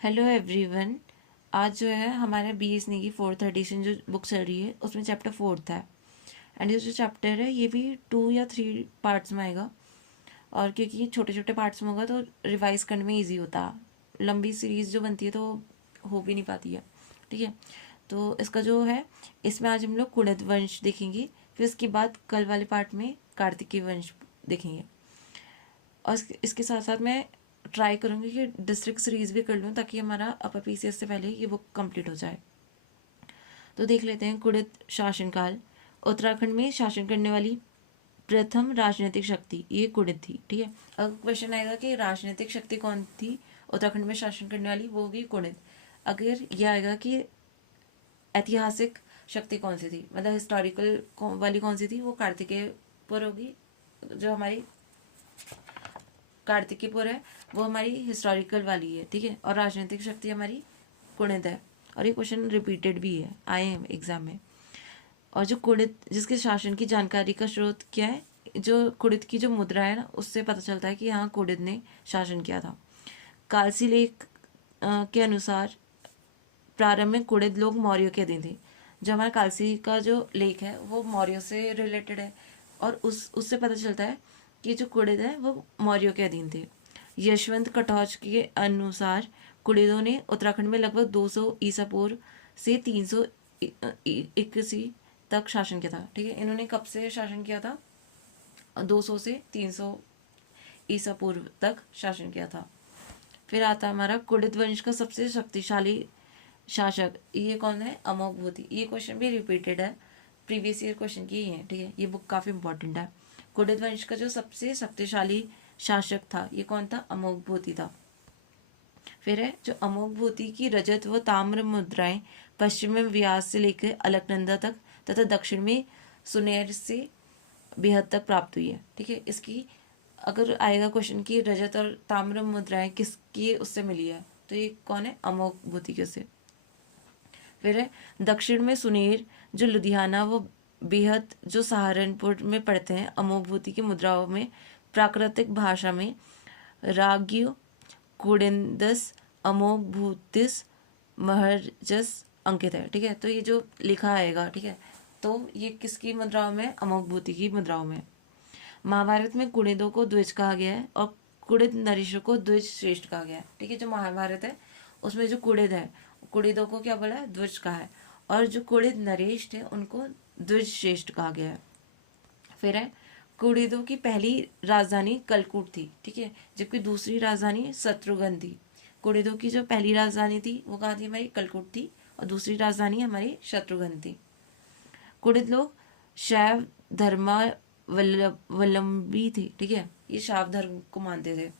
Hello everyone. आज जो है हमारा BSNE की 4th एडिशन जो बुक चल रही है उसमें चैप्टर 4th है। एंड ये जो चैप्टर है ये भी 2 या 3 पार्ट्स में आएगा। और क्योंकि छोटे छोटे पार्ट्स में होगा तो रिवाइज करने में ईजी होता है। लंबी सीरीज़ जो बनती है तो हो भी नहीं पाती है। ठीक है, तो इसका जो है इसमें आज हम लोग कुणिद वंश देखेंगे। फिर उसके बाद कल वाले पार्ट में कार्तिकेय वंश देखेंगे। और इसके साथ साथ मैं ट्राई करूँगी कि डिस्ट्रिक्ट सीरीज़ भी कर लूँ ताकि हमारा अपर PCS से पहले ये बुक कंप्लीट हो जाए। तो देख लेते हैं कुणिद शासनकाल। उत्तराखंड में शासन करने वाली प्रथम राजनीतिक शक्ति ये कुणिद थी। ठीक है, अब क्वेश्चन आएगा कि राजनीतिक शक्ति कौन थी उत्तराखंड में शासन करने वाली, वो होगी कुणिद। अगर ये आएगा कि ऐतिहासिक शक्ति कौन सी थी, मतलब हिस्टोरिकल वाली कौन सी थी, वो कार्तिकेयपुर होगी। जो हमारी कार्तिकीपुर है वो हमारी हिस्टोरिकल वाली है। ठीक है, और राजनीतिक शक्ति हमारी कुणिद है। और ये क्वेश्चन रिपीटेड भी है, आए हैं एग्जाम में। और जो कुणिद जिसके शासन की जानकारी का स्रोत क्या है, जो कुणिद की जो मुद्रा है ना उससे पता चलता है कि यहाँ कुणिद ने शासन किया था। कालसी लेख के अनुसार प्रारंभ में कुणिद लोग मौर्य के अधीन थे। जो हमारा कालसी का जो लेख है वो मौर्य से रिलेटेड है। और उससे पता चलता है कि जो कुणिद है वो मौर्यों के अधीन थे। यशवंत कटौच के अनुसार कुणिदों ने उत्तराखंड में लगभग 200 ईसा पूर्व से 381 तक शासन किया था। ठीक है, इन्होंने कब से शासन किया था? 200 से 300 ईसा पूर्व तक शासन किया था। फिर आता हमारा कुणिद वंश का सबसे शक्तिशाली शासक, ये कौन है? अमोघभूति। ये क्वेश्चन भी रिपीटेड है, प्रीवियस ईयर क्वेश्चन की ही है। ठीक है, ये बुक काफ़ी इंपॉर्टेंट है। कुणिद वंश का जो सबसे शक्तिशाली शासक था ये कौन था? अमोघभूति था। फिर है जो अमोघभूति की रजत व ताम्र मुद्राएं पश्चिम में व्यास से लेकर अलकनंदा तक तथा दक्षिण में सुनेर से बेहद तक प्राप्त हुई है। ठीक है, इसकी अगर आएगा क्वेश्चन की रजत और ताम्र मुद्राएं किसकी उससे मिली है, तो ये कौन है? अमोघभूति के से। फिर है दक्षिण में सुनेर जो लुधियाना व बेहद जो सहारनपुर में पड़ते हैं। अमोघभूति की मुद्राओं में प्राकृतिक भाषा में राग्यु कुडिंदस अमोघभूतिस महर्जस अंकित है। ठीक है, तो ये जो लिखा आएगा, ठीक है, तो ये किसकी मुद्राओं में? अमोघभूति की मुद्राओं में। महाभारत में कुणिदों को द्विज कहा गया है और कुणिद नरेशों को द्विज श्रेष्ठ कहा गया है। ठीक है, जो महाभारत है उसमें जो कुणिद है, कुणिदों को क्या बोला है? द्विज कहा है। और जो कुणिद नरेश थे उनको द्विज श्रेष्ठ कहा गया है। फिर है कुणिदों की पहली राजधानी कलकूट थी। ठीक है, जबकि दूसरी राजधानी शत्रुघ्न थी। कुणिदों की जो पहली राजधानी थी वो कहाँ थी? हमारी कलकूट थी। और दूसरी राजधानी हमारी शत्रुघ्न थी। कुणिद लोग शैव धर्मावलंबी थे। ठीक है, ये शैव धर्म को मानते थे।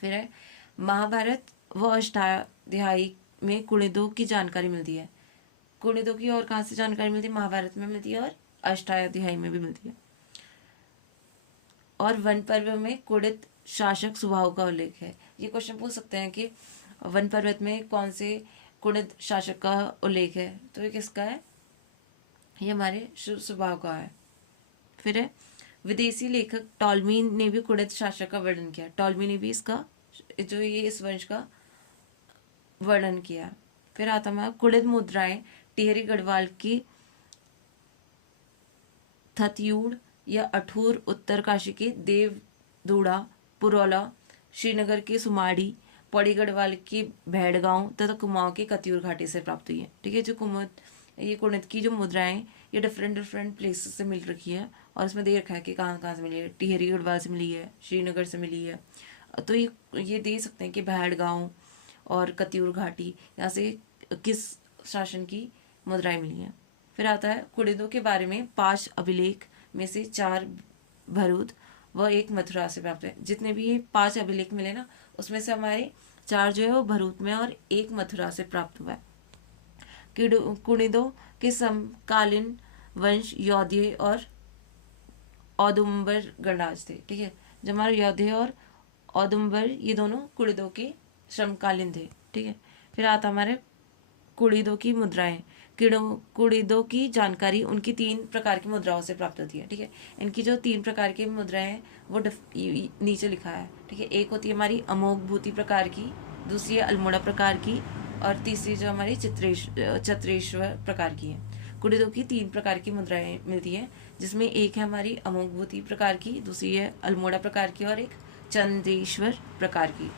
फिर है महाभारत व अष्टाध्यायी में कुणिदों की जानकारी मिलती है। कुणिदों की और कहाँ से जानकारी मिलती है? महाभारत में मिलती है और अष्टाध्यायी में भी मिलती है। और वन पर्व में कुणिद शासक स्वभाव का उल्लेख है। ये क्वेश्चन पूछ सकते हैं कि वन पर्वत में कौन से कुणिद शासक का उल्लेख है, तो ये किसका है? ये हमारे स्वभाव का है। फिर है विदेशी लेखक टॉलमी ने भी कुणिद शासक का वर्णन किया। टॉलमी ने भी इसका जो ये इस वंश का वर्णन किया। फिर आता है कुणिद मुद्राएं टिहरी गढ़वाल की थत्यूड़ या अठूर, उत्तरकाशी के देवधुड़ा, पुरौला, श्रीनगर के सुमाड़ी, पौड़ी गढ़वाल के भेड़गांव तथा कुमाऊं के कतियूर घाटी से प्राप्त हुई है। ठीक है, जो ये कुणिद की जो मुद्राएं ये डिफरेंट प्लेसेस से मिल रखी है और इसमें दे रखा है कि कहाँ कहाँ से मिली है। टिहरी गढ़वाल से मिली है, श्रीनगर से मिली है। तो ये दे सकते हैं कि भेड़गांव और कतियूर घाटी यहाँ से किस शासन की मुद्राएं मिली हैं। फिर आता है कुणिदों के बारे में 5 अभिलेख में से 4 भरूच व 1 मथुरा से प्राप्त है। जितने भी ये 5 अभिलेख मिले ना उसमें से हमारे 4 जो है वो भरूच में और 1 मथुरा से प्राप्त हुआ है। कुणिदों के समकालीन वंश यौधेय और औदुंबर गणराज थे। ठीक है, जो हमारे यौधेय और औदुंबर ये दोनों कुणिदों के समकालीन थे। ठीक है, फिर आता हमारे कुणिदों की मुद्राएं। कुणिदों की जानकारी उनकी 3 प्रकार की मुद्राओं से प्राप्त होती है। ठीक है, इनकी जो 3 प्रकार की मुद्राएं हैं वो नीचे लिखा है। ठीक है, एक होती है हमारी अमोघभूति प्रकार की दूसरी है अल्मोड़ा प्रकार की, और तीसरी जो हमारी चत्रेश्वर प्रकार की है। कुड़िदों की 3 प्रकार की मुद्राएं मिलती हैं, जिसमें एक है हमारी अमोघभूति प्रकार की, दूसरी है अल्मोड़ा प्रकार की, और एक चंद्रेश्वर प्रकार की।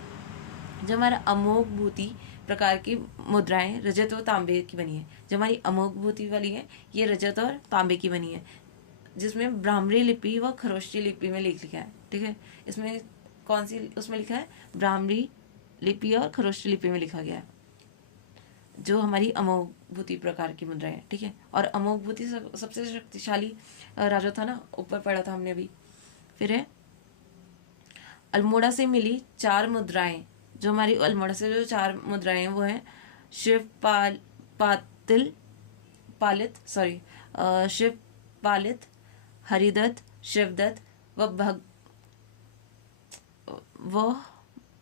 जो हमारा अमोघभूति प्रकार की मुद्राएं रजत और तांबे की बनी है। जो हमारी अमोघभूति वाली है ये रजत और तांबे की बनी है, जिसमें ब्राह्मणी लिपि व खरोष्टी लिपि में लिखा है। ठीक है, इसमें कौन सी उसमें लिखा है? ब्राह्मणी लिपि और खरोष्टी लिपि में लिखा गया है, जो हमारी अमोघभूति प्रकार की मुद्रा है। ठीक है, और अमोघभूति सबसे शक्तिशाली राजा था ना, ऊपर पढ़ा था हमने अभी। फिर है अल्मोड़ा से मिली 4 मुद्राएं। जो हमारी अल्मोड़ा से जो 4 मुद्राएं हैं वो है शिव पालित, हरिदत्त, शिवदत्त व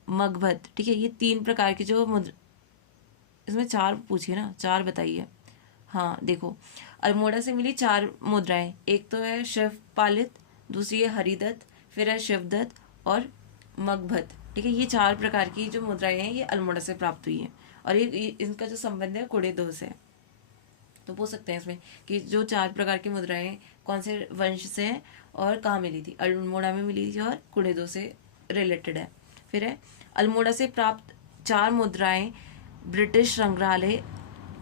मगभद्द। ठीक है, ये 3 प्रकार की जो मुद्रा, इसमें 4 पूछिए ना, 4 बताइए। हाँ देखो, अल्मोड़ा से मिली 4 मुद्राएं, एक तो है शिव पालित, दूसरी है हरिदत्त, फिर है शिवदत्त और मगभद्द। ठीक है, ये 4 प्रकार की जो मुद्राएं हैं ये अल्मोड़ा से प्राप्त हुई हैं, और ये इनका जो संबंध है कुड़ेदो से। तो पूछ सकते हैं इसमें कि जो 4 प्रकार की मुद्राएं कौन से वंश से हैं और कहाँ मिली थी? अल्मोड़ा में मिली थी और कुड़ेदो से रिलेटेड है। फिर है अल्मोड़ा से प्राप्त 4 मुद्राएं ब्रिटिश संग्रहालय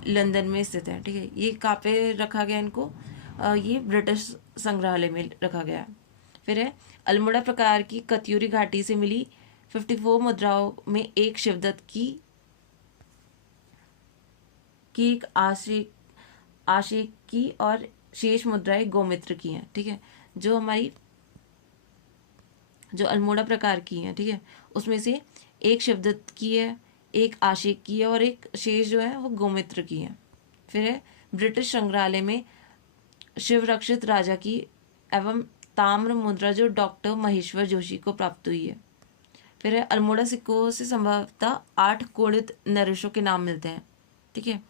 लंदन में स्थित है। ठीक है, ये कहाँ पे रखा गया इनको? ये ब्रिटिश संग्रहालय में रखा गया है। फिर है अल्मोड़ा प्रकार की कत्यूरी घाटी से मिली 54 मुद्राओं में एक शिवदत्त की एक आशिक की और शेष मुद्राएं गोमित्र की हैं। ठीक है, जो हमारी जो अल्मोड़ा प्रकार की हैं, ठीक है, उसमें से एक शिवदत्त की है, एक आशिक की है, और एक शेष जो है वो गोमित्र की है। फिर है ब्रिटिश संग्रहालय में शिव रक्षित राजा की एवं ताम्र मुद्रा जो डॉक्टर महेश्वर जोशी को प्राप्त हुई है। फिर है अल्मोड़ा सिक्कों से संभवतः 8 कोड़ित नरेशों के नाम मिलते हैं। ठीक है,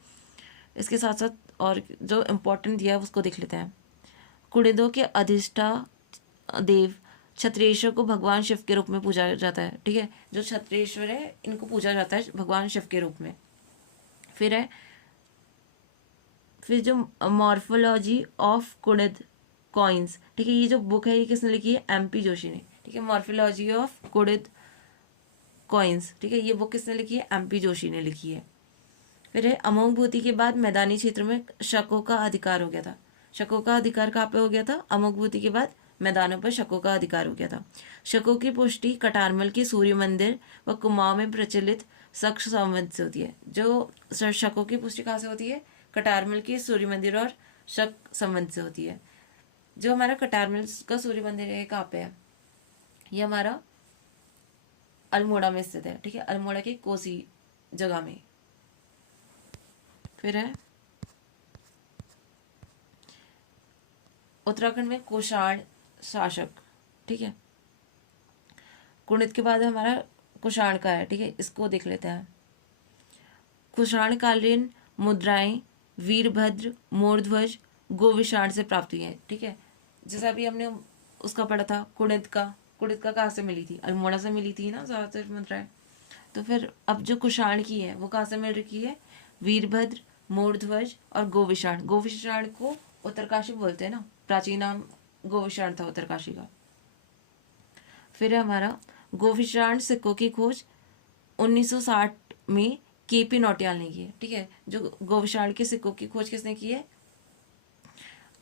इसके साथ साथ और जो इम्पोर्टेंट दिया है उसको देख लेते हैं। कुड़िदों के अधिष्ठा देव छत्रेश्वर को भगवान शिव के रूप में पूजा जाता है। ठीक है, जो छत्रेश्वर है इनको पूजा जाता है भगवान शिव के रूप में। फिर जो मॉर्फोलॉजी ऑफ कुड़िद कॉइन्स, ठीक है, ये जो बुक है ये किसने लिखी है? MP जोशी ने। ठीक है, मॉर्फोलॉजी ऑफ कुड़िद कॉइन्स, ठीक है, ये बुक किसने लिखी है? MP जोशी ने लिखी है। फिर है अमोघभूति के बाद मैदानी क्षेत्र में शकों का अधिकार हो गया था। शकों का अधिकार कहाँ पे हो गया था? अमोघभूति के बाद मैदानों पर शकों का अधिकार हो गया था। शकों की पुष्टि कटारमल के सूर्य मंदिर व कुमाऊं में प्रचलित शक संवत से होती है। जो शकों की पुष्टि कहाँ से होती है? कटारमल के सूर्य मंदिर और शक संवत से होती है। जो हमारा कटारमल का सूर्य मंदिर है कहाँ पे है? ये हमारा अल्मोड़ा में स्थित है। ठीक है, अल्मोड़ा के कोसी जगह में। फिर है उत्तराखंड में कुषाण शासक। ठीक है, कुणित के बाद हमारा कुषाण का है। ठीक है, इसको देख लेते हैं। कुषाण कालीन मुद्राएं वीरभद्र, मोरध्वज, गोविषाण से प्राप्त हुई हैं। ठीक है, जैसा अभी हमने उसका पढ़ा था कुणित का कहाँ से मिली थी? अल्मोड़ा से मिली थी ना ज्यादातर मुद्राएं। तो फिर अब जो कुषाण की है वो कहाँ से मिल रही है? वीरभद्र, मोरध्वज और गोविषाण। गोविषाण को उत्तरकाशी बोलते हैं ना, प्राचीन नाम गोविषाण था उत्तरकाशी का। फिर है हमारा गोविषाण सिक्कों की खोज 1960 में KP नौटियाल ने की है। ठीक है, जो गोविषाण के सिक्कों की खोज किसने की है?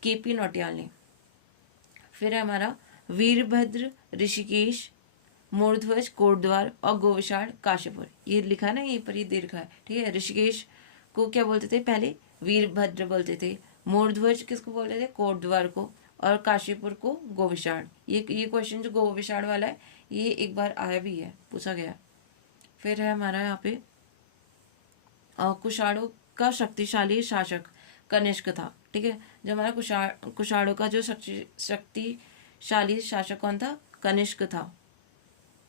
KP नौटियाल ने। फिर है हमारा वीरभद्र ऋषिकेश, मोरध्वज कोटद्वार और गोविषाण काशीपुर। ये लिखा है ना, यहीं पर ये दे रखा है। ठीक है, ऋषिकेश को क्या बोलते थे? पहले वीरभद्र बोलते थे। मोरध्वज किसको बोलते थे? कोटद्वार को। और काशीपुर को गोविषाण। ये क्वेश्चन जो गोविषाण वाला है ये एक बार आया भी है, पूछा गया। फिर है हमारा यहाँ पे कुषाणों का शक्तिशाली शासक कनिष्क था। ठीक है, जो हमारा कुषाणों का जो शक्तिशाली शासक कौन था? कनिष्क था,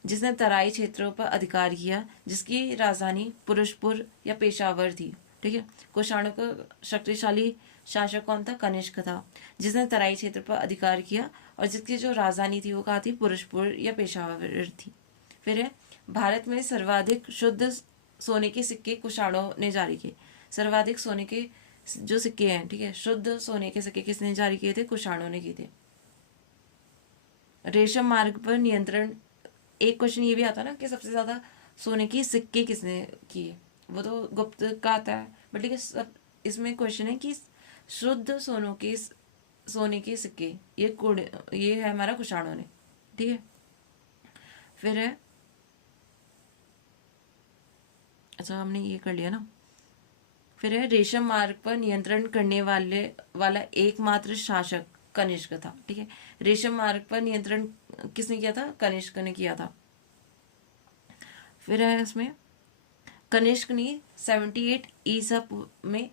जिसने तराई क्षेत्रों पर अधिकार किया, जिसकी राजधानी पुरुषपुर या पेशावर थी। ठीक है, कुषाणों का शक्तिशाली शासक कौन था? कनिष्क था, जिसने तराई क्षेत्र पर अधिकार किया और जिसकी जो राजधानी थी वो कहाँ थी? पुरुषपुर या पेशावर थी। फिर है भारत में सर्वाधिक शुद्ध सोने के सिक्के कुषाणों ने जारी किए। सर्वाधिक सोने के जो सिक्के हैं, ठीक है, शुद्ध सोने के सिक्के किसने जारी किए थे? कुषाणों ने किए थे। रेशम मार्ग पर नियंत्रण, एक क्वेश्चन ये भी आता है ना कि सबसे ज्यादा सोने की सिक्के किसने किए, वो तो गुप्त का आता है, बट लेकिन सब इसमें क्वेश्चन है कि शुद्ध सोने के सिक्के ये है हमारा कुषाणों ने, ठीक है। फिर है, अच्छा हमने ये कर लिया ना। फिर है, रेशम मार्ग पर नियंत्रण करने वाला एकमात्र शासक कनिष्क था, ठीक है। रेशम मार्ग पर नियंत्रण किसने किया था? कनिष्क ने किया था। फिर है इसमें, कनिष्क ने 78 ईसा में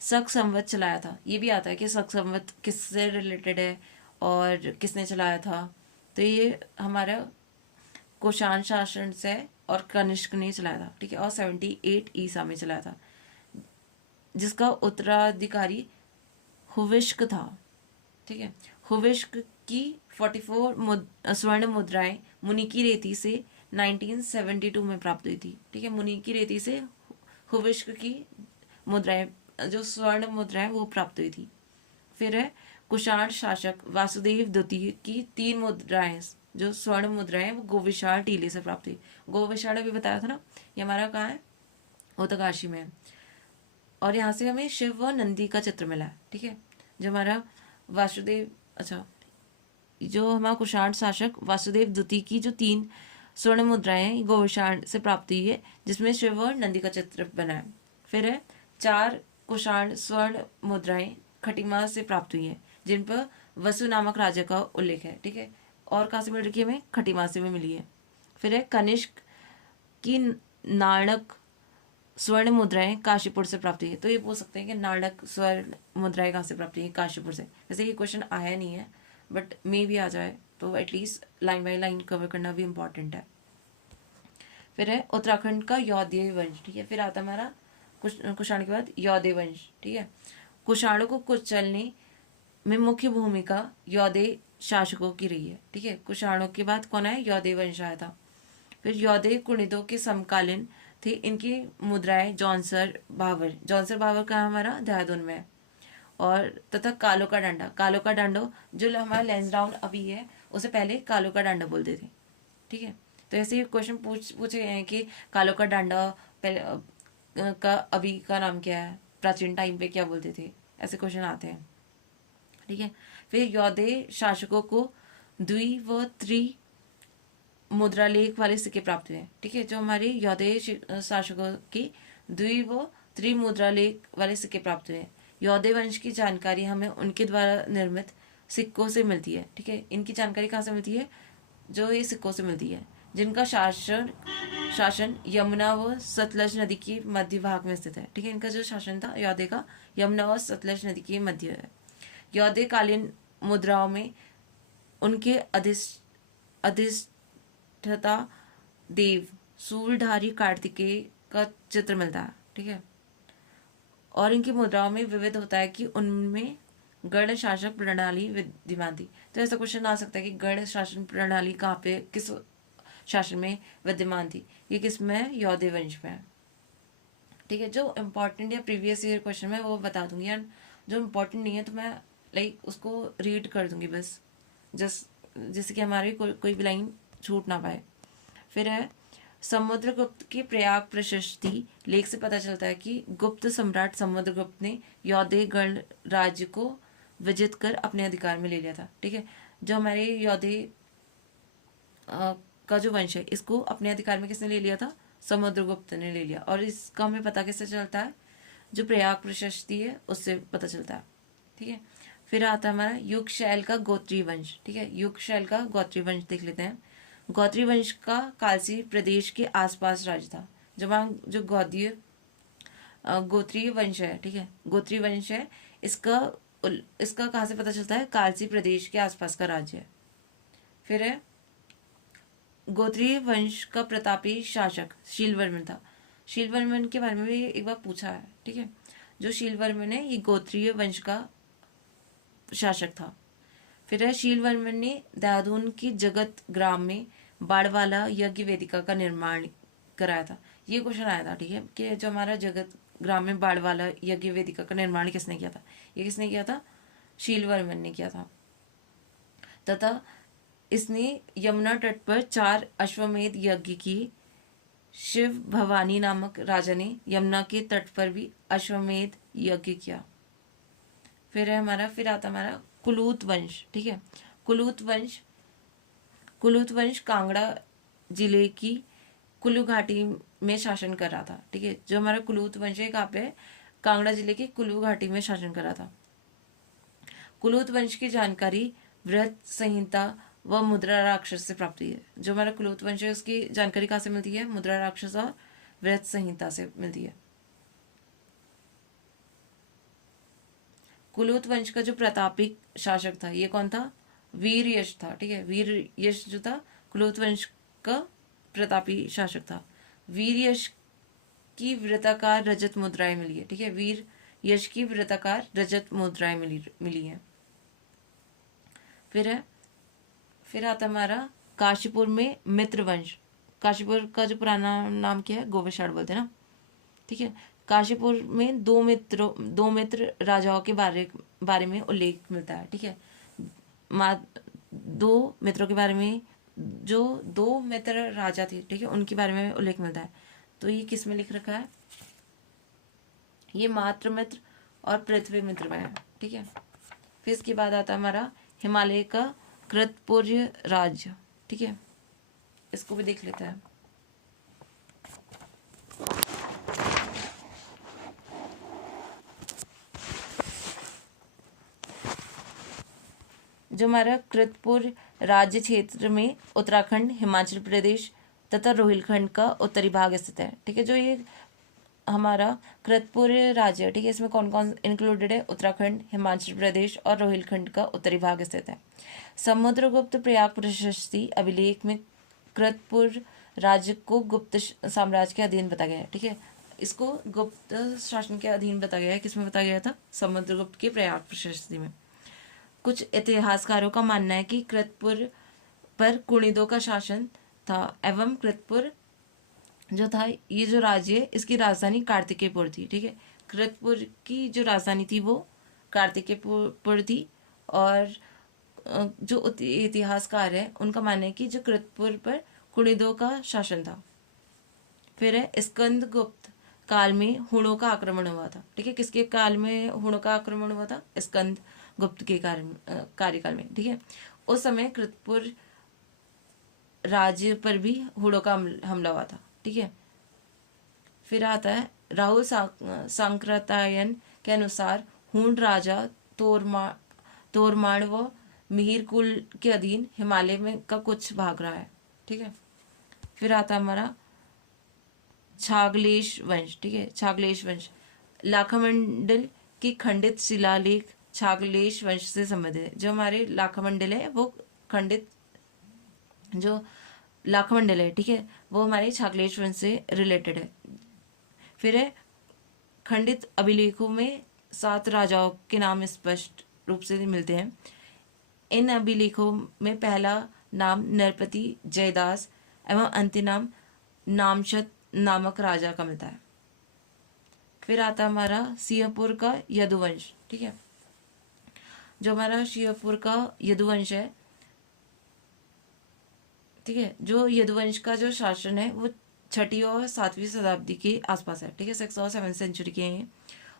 शक संवत चलाया था। ये भी आता है कि शक संवत किससे रिलेटेड है और किसने चलाया था, तो ये हमारा कुषाण शासन से और कनिष्क ने चलाया था, ठीक है, और 78 ईसा में चलाया था, जिसका उत्तराधिकारी हुविश्क था, ठीक है। हुविश्क की 44 स्वर्ण मुद्राएं मुनि की रेती से 1972 में प्राप्त हुई थी, ठीक है। मुनि की रेती से हुविश्क की मुद्राएं, जो स्वर्ण मुद्राएं वो प्राप्त हुई थी। फिर है, कुषाण शासक वासुदेव द्वितीय की 3 मुद्राएं, जो स्वर्ण मुद्राएं वो गोविशाल टीले से प्राप्त हुई। गोविशाल अभी बताया था ना, ये हमारा कहाँ है? उत्तरकाशी में है। और यहाँ से हमें शिव व नंदी का चित्र मिला है, ठीक है। जो हमारा वासुदेव, अच्छा, जो हमारा कुषाण शासक वासुदेव द्वितीय की जो 3 स्वर्ण मुद्राएं हैं गोविशाण से प्राप्त हुई है, जिसमें शिव और नंदी का चित्र बना है। फिर है, 4 कुषाण स्वर्ण मुद्राएं खटिमा से प्राप्त हुई है, जिन पर वसु नामक राजा का उल्लेख है, ठीक है। और कहाँ से मिल रही है? हमें खटिमा से भी मिली है। फिर है, कनिष्क की नाणक स्वर्ण मुद्राएं काशीपुर से प्राप्त हुई है। तो ये पूछ सकते हैं कि नाणक स्वर्ण मुद्राएं कहाँ से प्राप्त हुई है? काशीपुर से। वैसे ये क्वेश्चन आया नहीं है, बट मे भी आ जाए, तो at least line by line cover करना भी इम्पॉर्टेंट है। फिर है, उत्तराखंड का यौदेय वंश, ठीक है। फिर आता हमारा कुषाण के बाद यौदेय वंश, ठीक है। कुषाणों को कुचलने में मुख्य भूमिका यौदेय शासकों की रही है, ठीक है। कुषाणों के बाद कौन है? यौदेय वंश आया था। फिर यौदेय कुणिदों के समकालीन थे। इनकी मुद्राएं जौनसर बावर का हमारा देहरादून में है। और तथा कालो का डांडो जो हमारा लेंसडाउन अभी है, उसे पहले कालो का डांडा बोलते थे, ठीक है। तो ऐसे क्वेश्चन पूछे गए हैं कि कालो का डांडा पहले का अभी का नाम क्या है, प्राचीन टाइम पे क्या बोलते थे, ऐसे क्वेश्चन आते हैं, ठीक है। फिर यौदेय शासकों को द्वि व त्रि मुद्रालेख वाले सिक्के प्राप्त हुए हैं, ठीक है। जो हमारे यौदेय शासकों की द्वि व त्रिमुद्रालेख वाले सिक्के प्राप्त हुए हैं। यौदेय वंश की जानकारी हमें उनके द्वारा निर्मित सिक्कों से मिलती है, ठीक है। इनकी जानकारी कहाँ से मिलती है? जो ये सिक्कों से मिलती है, जिनका शासन यमुना व सतलज नदी के मध्य भाग में स्थित है, ठीक है। इनका जो शासन था यौदेय का, यमुना व सतलज नदी के मध्य है। यौदेय कालीन मुद्राओं में उनके अधिष्ठता देव सूलधारी कार्तिकेय का चित्र मिलता है, ठीक है। और इनकी मुद्राओं में विविध होता है कि उनमें गण शासक प्रणाली विद्यमान थी। तो ऐसा क्वेश्चन आ सकता है कि गण शासन प्रणाली कहाँ पे, किस शासन में विद्यमान थी? ये किस में है? यौदेय वंश में है, ठीक है। जो इम्पोर्टेंट या प्रीवियस ईयर क्वेश्चन है वो बता दूंगी, एंड जो इम्पोर्टेंट नहीं है तो मैं उसको रीड कर दूंगी बस, जैसे कि हमारी कोई भी लाइन छूट ना पाए। फिर है, समुद्रगुप्त की प्रयाग प्रशस्ति लेख से पता चलता है कि गुप्त सम्राट समुद्रगुप्त ने यौदेय गण राज्य को विजित कर अपने अधिकार में ले लिया था, ठीक है। जो हमारे यौदेय का जो वंश है, इसको अपने अधिकार में किसने ले लिया था? समुद्रगुप्त ने ले लिया। और इसका हमें पता कैसे चलता है? जो प्रयाग प्रशस्ति है उससे पता चलता है, ठीक है। फिर आता है हमारा युग शैल का गोत्रीय वंश, ठीक है। युग शैल का गोत्रीय वंश देख लेते हैं। गोत्रीय वंश का कालसी प्रदेश के आसपास राज्य था। जब हम जो गोत्रीय वंश है, ठीक है, गोत्रीय वंश है, इसका कहाँ से पता चलता है? कालसी प्रदेश के आसपास का राज्य है। फिर है, गोत्रीय वंश का प्रतापी शासक शीलवर्मन था। शीलवर्मन के बारे में भी एक बार पूछा है, ठीक है। जो शीलवर्मन है ये गोत्रीय वंश का शासक था। फिर है, शीलवर्मन ने देहरादून की जगत ग्राम में बाड़वाला यज्ञ वेदिका का निर्माण कराया था। ये क्वेश्चन आया था, ठीक है, कि जो हमारा जगत ग्राम में बाढ़ वाला यज्ञ वेदिका का निर्माण किसने किया था? ये किसने किया था? शीलवर्मन ने किया था। तथा इसने यमुना तट पर 4 अश्वमेध यज्ञ की। शिव भवानी नामक राजा ने यमुना के तट पर भी अश्वमेध यज्ञ किया। फिर आता हमारा कुलूत वंश, ठीक है। कुलूत वंश कांगड़ा जिले की कुल्लू घाटी में शासन कर रहा था, ठीक है। जो हमारा कुलूत वंश है कहाँ पे है? कांगड़ा जिले के कुल्लू घाटी में शासन कर रहा था। कुलूत वंश की जानकारी वृहत संहिता व मुद्रा राक्षस से प्राप्त हुई है। जो हमारा कुलूत वंश है उसकी जानकारी कहाँ से मिलती है? मुद्रा राक्षस और वृहत संहिता से मिलती है। कुलूत वंश का जो प्रतापी शासक था ये कौन था? वीर यश था, ठीक है। वीर यश जो था कुलूत वंश का प्रतापी शासक था। वीर यश की वृत्ताकार रजत मुद्राएं मिली है, ठीक है। वीर यश की वृत्ताकार रजत मुद्राएं मिली है। फिर आता हमारा काशीपुर में मित्र वंश। काशीपुर का जो पुराना नाम क्या है? गोविशाड़ बोलते हैं ना, ठीक है। काशीपुर में दो मित्र राजाओं के बारे में उल्लेख मिलता है, ठीक है। दो मित्रों के बारे में, जो 2 मित्र राजा थे, ठीक है, उनके बारे में उल्लेख मिलता है। तो ये किस में लिख रखा है? ये मात्र मित्र और पृथ्वी मित्र में है, ठीक है। फिर इसके बाद आता है हमारा हिमालय का कृतपुर्य राज्य, ठीक है। इसको भी देख लेते हैं। जो हमारा कृतपुर राज्य क्षेत्र में उत्तराखंड, हिमाचल प्रदेश तथा रोहिलखंड का उत्तरी भाग स्थित है, ठीक है। जो ये हमारा कृतपुर राज्य है, ठीक है, इसमें कौन कौन इंक्लूडेड है? उत्तराखंड, हिमाचल प्रदेश और रोहिलखंड का उत्तरी भाग स्थित है। समुद्रगुप्त प्रयाग प्रशस्ति अभिलेख में कृतपुर राज्य को गुप्त साम्राज्य के अधीन बताया गया है, ठीक है। इसको गुप्त शासन के अधीन बताया गया है। किसमें बताया गया था? समुद्रगुप्त के प्रयाग प्रशस्ति में। कुछ इतिहासकारों का मानना है कि कृतपुर पर कुणिदों का शासन था एवं कृतपुर जो था, ये जो राज्य है इसकी राजधानी कार्तिकेयपुर थी, ठीक है। कृतपुर की जो राजधानी थी वो कार्तिकेयपुर थी। और जो इतिहासकार है उनका मानना है कि जो कृतपुर पर कुणिदों का शासन था। फिर है स्कंदगुप्त काल में हुणों का आक्रमण हुआ था, ठीक है। किसके काल में हुणों का आक्रमण हुआ था? स्कंद गुप्त के कार्यकाल में, ठीक है। उस समय कृतपुर राज्य पर भी हुणों का हमला हुआ था, ठीक है। फिर आता है राहुल सांकृतायन के अनुसार हुण राजा तोरमाण व मिहिर कुल के अधीन हिमालय में का कुछ भाग रहा है, ठीक है। फिर आता है हमारा छागलेश वंश, ठीक है। छागलेश वंश लाखामंडल की खंडित शिलालेख छागलेश वंश से संबंधित है। जो हमारे लाखामंडल है वो खंडित, जो लाखामंडल है, ठीक है, वो हमारे छागलेश वंश से रिलेटेड है। फिर है खंडित अभिलेखों में 7 राजाओं के नाम स्पष्ट रूप से मिलते हैं। इन अभिलेखों में पहला नाम नरपति जयदास एवं अंतिम नाम नामशत नामक राजा का मिलता है। फिर आता हमारा सिंहपुर का यदुवंश, ठीक है। जो हमारा सिंहपुर का यदुवंश है, ठीक है, जो यदुवंश का जो शासन है वो 6वीं और 7वीं शताब्दी के आसपास है, ठीक है। 6th और 7th सेंचुरी के हैं।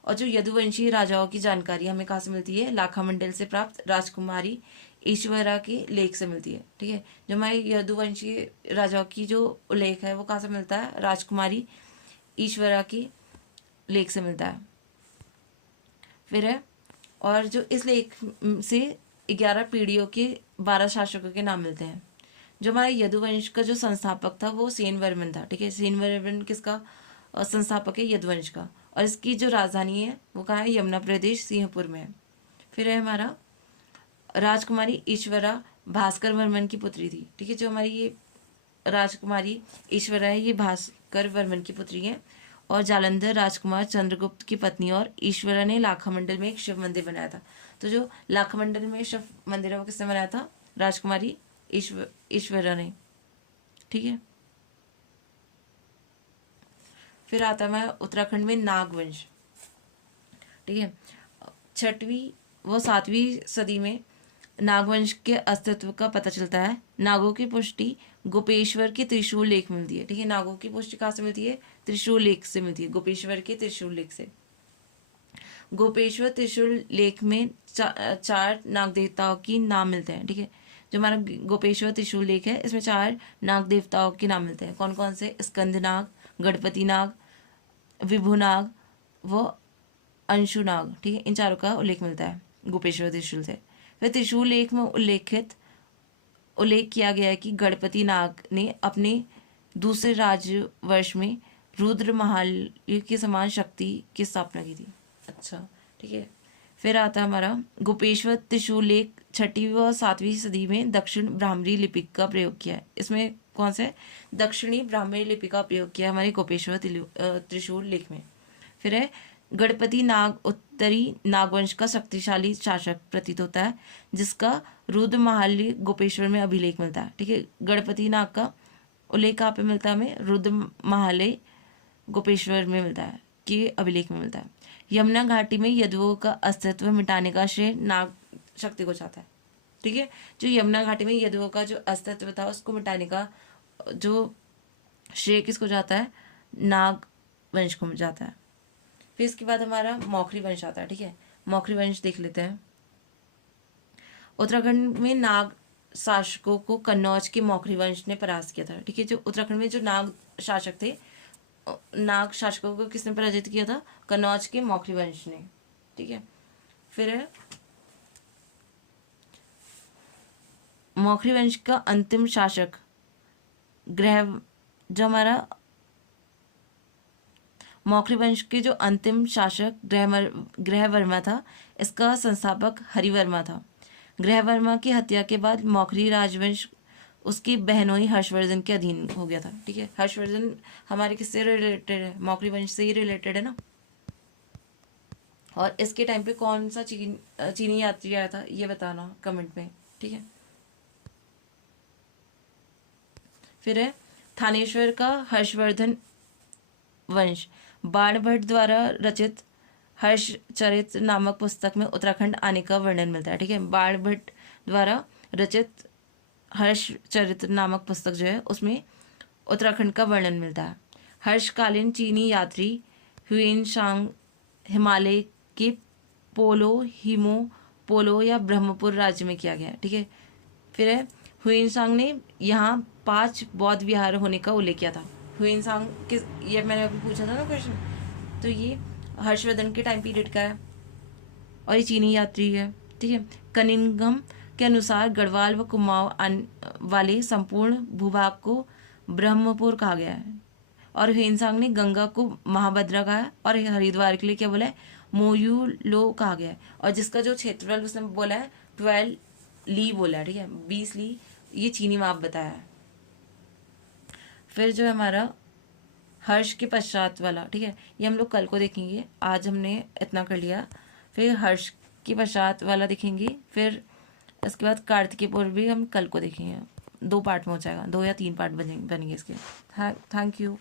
और जो यदुवंशी राजाओं की जानकारी हमें कहाँ से मिलती है? लाखामंडल से प्राप्त राजकुमारी ईश्वरा के लेख से मिलती है, ठीक है। जो हमारे यदुवंशी राजाओं की जो उल्लेख है वो कहाँ से मिलता है? राजकुमारी ईश्वरा की लेख से मिलता है। फिर है, और जो इस लेख से 11 पीढ़ियों के 12 शासकों के नाम मिलते हैं। जो हमारे यदुवंश का जो संस्थापक था वो सेनवर्मन था, ठीक है। सेनवर्मन किसका संस्थापक है? यदुवंश का। और इसकी जो राजधानी है वो कहाँ है? यमुना प्रदेश सिंहपुर में है। फिर है हमारा राजकुमारी ईश्वरा भास्कर वर्मन की पुत्री थी, ठीक है। जो हमारी ये राजकुमारी ईश्वरा है ये भास्कर वर्मन की पुत्री है। और जालंधर राजकुमार चंद्रगुप्त की पत्नी और ईश्वरा ने लाखामंडल में एक शिव मंदिर बनाया था। तो जो लाखामंडल में शिव मंदिर है वो किसने बनाया था? राजकुमारी ईश्वरा ने, ठीक है। फिर आता है हमारा उत्तराखंड में नागवंश, ठीक है। 6वीं व 7वीं सदी में नागवंश के अस्तित्व का पता चलता है। नागों की पुष्टि गोपेश्वर के त्रिशूल लेख में मिलती है, ठीक है। नागों की पुष्टि कहाँ से मिलती है? त्रिशूल लेख से मिलती है, गोपेश्वर के त्रिशूल लेख से। गोपेश्वर त्रिशूल लेख में चार नाग देवताओं की नाम मिलते हैं, ठीक है। जो हमारा गोपेश्वर त्रिशूल लेख है, इसमें 4 नाग देवताओं के नाम मिलते हैं। कौन कौन से? स्कंद नाग, गणपति नाग, विभु नाग व अंशु नाग, ठीक है। इन चारों का उल्लेख मिलता है गोपेश्वर त्रिशूल से। फिर त्रिशूल लेख में उल्लेख किया गया है कि गणपति नाग ने अपने दूसरे राजवर्ष में रुद्र महालय के समान शक्ति की स्थापना की थी। अच्छा, ठीक है। फिर आता है हमारा गोपेश्वर त्रिशूल लेख 6वीं व 7वीं सदी में दक्षिण ब्राह्मणी लिपि का प्रयोग किया है। इसमें कौन से? दक्षिणी ब्राह्मणी लिपि का प्रयोग किया हमारे गोपेश्वर त्रिशूल लेख में। फिर है गणपति नाग उत्तरी नागवंश का शक्तिशाली शासक प्रतीत होता है, जिसका रुद्र महालय गोपेश्वर में अभिलेख मिलता है, ठीक है। गणपति नाग का उल्लेख कहाँ पे मिलता है हमें? रुद्र महालय गोपेश्वर में मिलता है, कि अभिलेख में मिलता है। यमुना घाटी में यदुओं का अस्तित्व मिटाने का श्रेय नाग शक्ति को जाता है, ठीक है। जो यमुना घाटी में यदुओं का जो अस्तित्व था उसको मिटाने का जो श्रेय किसको जाता है? नाग वंश को जाता है। फिर इसके बाद हमारा मौखरी वंश आता है, ठीक है। मौखरी वंश देख लेते हैं। उत्तराखंड में नाग शासकों को कन्नौज के मौखरी वंश ने परास्त किया था, ठीक है। जो उत्तराखंड में जो नाग शासक थे, नाग शासकों को किसने पराजित किया था? कन्नौज के मौखरी वंश ने, ठीक है। फिर है मौखरी वंश का अंतिम शासक जो हमारा मौखरी वंश के जो अंतिम शासक ग्रहवर्मा था, इसका संस्थापक हरिवर्मा था। ग्रहवर्मा की हत्या के बाद मौखरी राजवंश उसकी बहनोई हर्षवर्धन के अधीन हो गया था, ठीक है। हर्षवर्धन हमारे किससे रिलेटेड है? मौखरी वंश से ही रिलेटेड है ना। और इसके टाइम पे कौन सा चीनी यात्री आया था, ये बताना कमेंट में, ठीक है। फिर है थानेश्वर का हर्षवर्धन वंश। बाणभट्ट द्वारा रचित हर्षचरित नामक पुस्तक में उत्तराखंड आने का वर्णन मिलता है, ठीक है। बाणभट्ट द्वारा रचित हर्षचरित नामक पुस्तक जो है उसमें उत्तराखंड का वर्णन मिलता है। हर्षकालीन चीनी यात्री ह्वेनसांग हिमालय के पोलो या ब्रह्मपुर राज्य में किया गया, ठीक है। फिर है ह्वेनसांग ने यहाँ 5 बौद्ध विहार होने का उल्लेख किया था। ह्वेनसांग किस, ये मैंने अभी पूछा था ना क्वेश्चन, तो ये हर्षवर्धन के टाइम पीरियड का है और ये चीनी यात्री है, ठीक है। कनिंघम के अनुसार गढ़वाल व कुमाऊं वाले संपूर्ण भूभाग को ब्रह्मपुर कहा गया है। और ह्वेनसांग ने गंगा को महाभद्रा कहा है और हरिद्वार के लिए क्या बोला है? मोयूलो कहा गया है। और जिसका जो क्षेत्रफल उसने बोला है 12 ली बोला है, ठीक है, 20 ली, ये चीनी माप बताया है। फिर जो हमारा हर्ष के पश्चात वाला, ठीक है, ये हम लोग कल को देखेंगे, आज हमने इतना कर लिया। फिर हर्ष के पश्चात वाला देखेंगे, फिर इसके बाद कार्तिकेय पूर्व भी हम कल को देखेंगे। 2 पार्ट में हो जाएगा, 2 या 3 पार्ट बनेंगे इसके। Thank you.